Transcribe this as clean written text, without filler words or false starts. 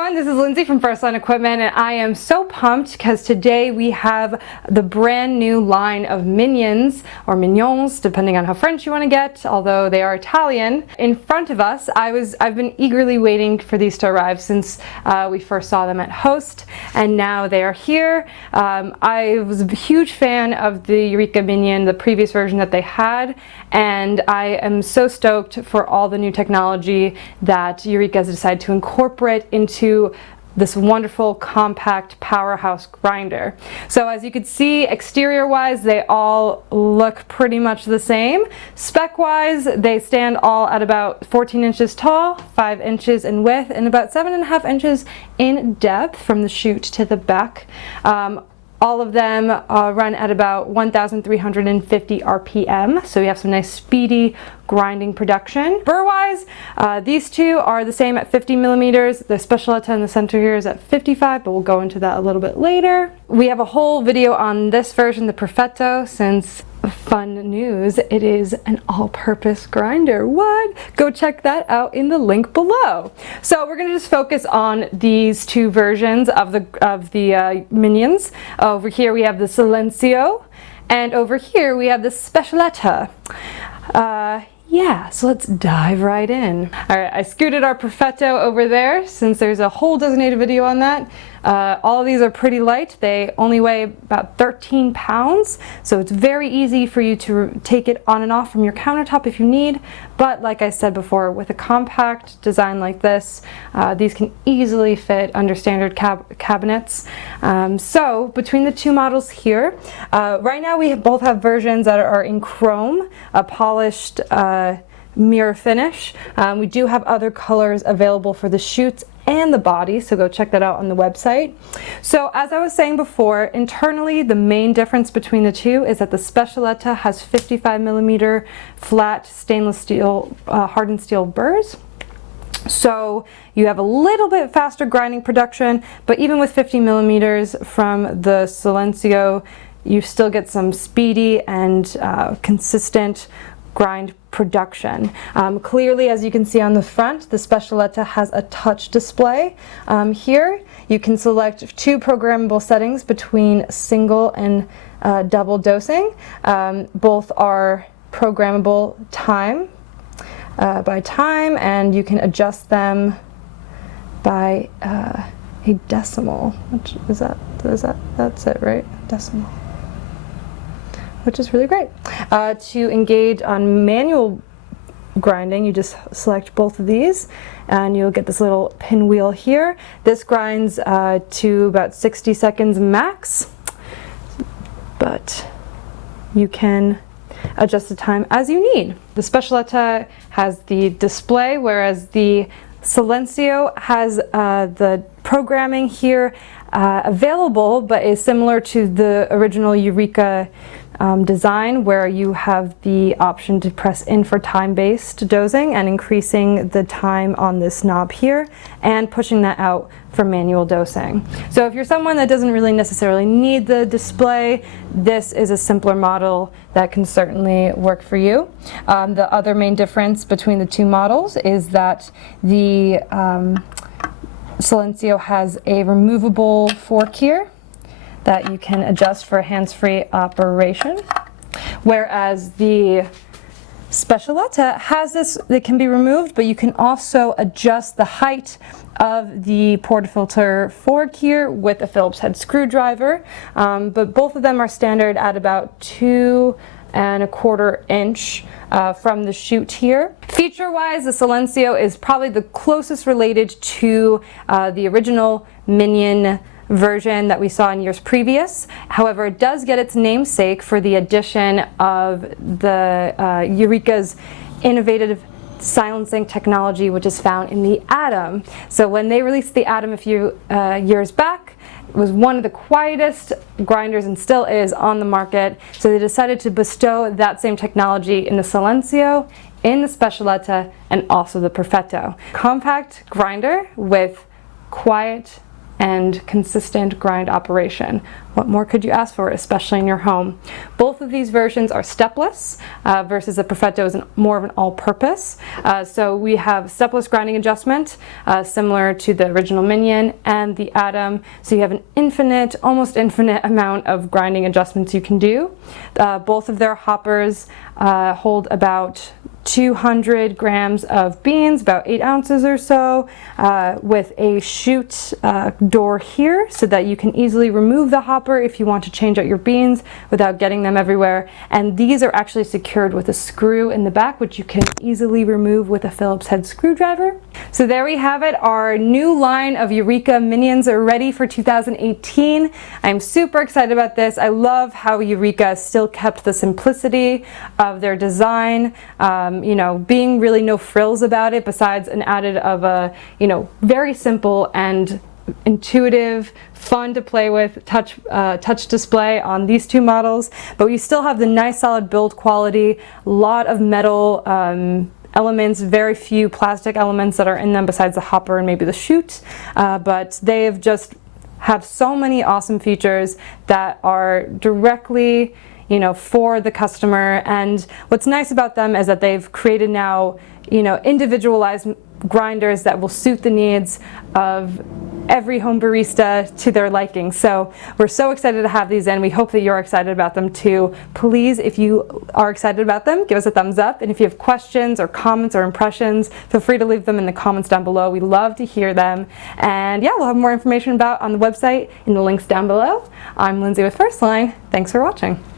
everyone, this is Lindsay from First Line Equipment, and I am so pumped because today we have the brand new line of Mignons, or Mignons, depending on how French you want to get, although they are Italian, in front of us. I've been eagerly waiting for these to arrive since we first saw them at Host, and now they are here. I was a huge fan of the Eureka Mignon, the previous version that they had, and I am so stoked for all the new technology that Eureka has decided to incorporate into this wonderful compact powerhouse grinder. So as you can see, exterior wise they all look pretty much the same. Spec wise they stand all at about 14 inches tall, 5 inches in width, and about 7.5 inches in depth from the chute to the back. All of them run at about 1,350 RPM, so we have some nice speedy grinding production. Burr-wise, these two are the same at 50 millimeters. The Specialità in the center here is at 55, but we'll go into that a little bit later. We have a whole video on this version, the Perfetto, since fun news, it is an all-purpose grinder. What? Go check that out in the link below. So we're gonna just focus on these two versions of the Mignons. Over here we have the Silenzio, and over here we have the Specialità. Yeah, so let's dive right in. All right, I scooted our Perfetto over there since there's a whole designated video on that. All of these are pretty light. They only weigh about 13 pounds, so it's very easy for you to take it on and off from your countertop if you need. But like I said before, with a compact design like this, these can easily fit under standard cabinets. So between the two models here, right now we both have versions that are in chrome, a polished mirror finish. We do have other colors available for the chutes and the body, so go check that out on the website. So as I was saying before, internally the main difference between the two is that the Specialità has 55 millimeter flat stainless steel hardened steel burrs. So you have a little bit faster grinding production, but even with 50 millimeters from the Silenzio, you still get some speedy and consistent grind production. Clearly, as you can see on the front, the Specialità has a touch display. Here you can select two programmable settings between single and double dosing. Both are programmable by time, and you can adjust them by a decimal. Which is that? That's it, right? Decimal. Which is really great. To engage on manual grinding, you just select both of these and you'll get this little pinwheel here. This grinds to about 60 seconds max, but you can adjust the time as you need. The Specialità has the display, whereas the Silenzio has the programming here available, but is similar to the original Eureka design, where you have the option to press in for time-based dosing and increasing the time on this knob here and pushing that out for manual dosing. So if you're someone that doesn't really necessarily need the display, this is a simpler model that can certainly work for you. The other main difference between the two models is that the Silenzio has a removable fork here that you can adjust for hands-free operation, whereas the Specialità has this that can be removed, but you can also adjust the height of the portafilter fork here with a Phillips head screwdriver, but both of them are standard at about 2¼ inch from the chute here. Feature-wise, the Silenzio is probably the closest related to the original Mignon version that we saw in years previous. However, it does get its namesake for the addition of the Eureka's innovative silencing technology, which is found in the Atom. So when they released the Atom a few years back, it was one of the quietest grinders and still is on the market. So they decided to bestow that same technology in the Silenzio, in the Specialità, and also the Perfetto. Compact grinder with quiet and consistent grind operation. What more could you ask for, especially in your home? Both of these versions are stepless versus the Perfetto is more of an all-purpose. So we have stepless grinding adjustment, similar to the original Mignon and the Atom. So you have an infinite, almost infinite amount of grinding adjustments you can do. Both of their hoppers hold about 200 grams of beans, about 8 ounces or so, with a chute door here so that you can easily remove the hopper if you want to change out your beans without getting them everywhere. And these are actually secured with a screw in the back, which you can easily remove with a Phillips head screwdriver. So there we have it. Our new line of Eureka Mignons are ready for 2018. I'm super excited about this. I love how Eureka still kept the simplicity of their design. You know, being really no frills about it, besides an added of a, you know, very simple and intuitive, fun to play with touch display on these two models. But we still have the nice solid build quality, a lot of metal elements, very few plastic elements that are in them besides the hopper and maybe the chute. But they have so many awesome features that are directly, you know, for the customer. And what's nice about them is that they've created now, you know, individualized grinders that will suit the needs of every home barista to their liking. So we're so excited to have these in. We hope that you're excited about them too. Please, if you are excited about them, give us a thumbs up. And if you have questions or comments or impressions, feel free to leave them in the comments down below. We love to hear them. And yeah, we'll have more information on the website in the links down below. I'm Lindsay with First Line. Thanks for watching.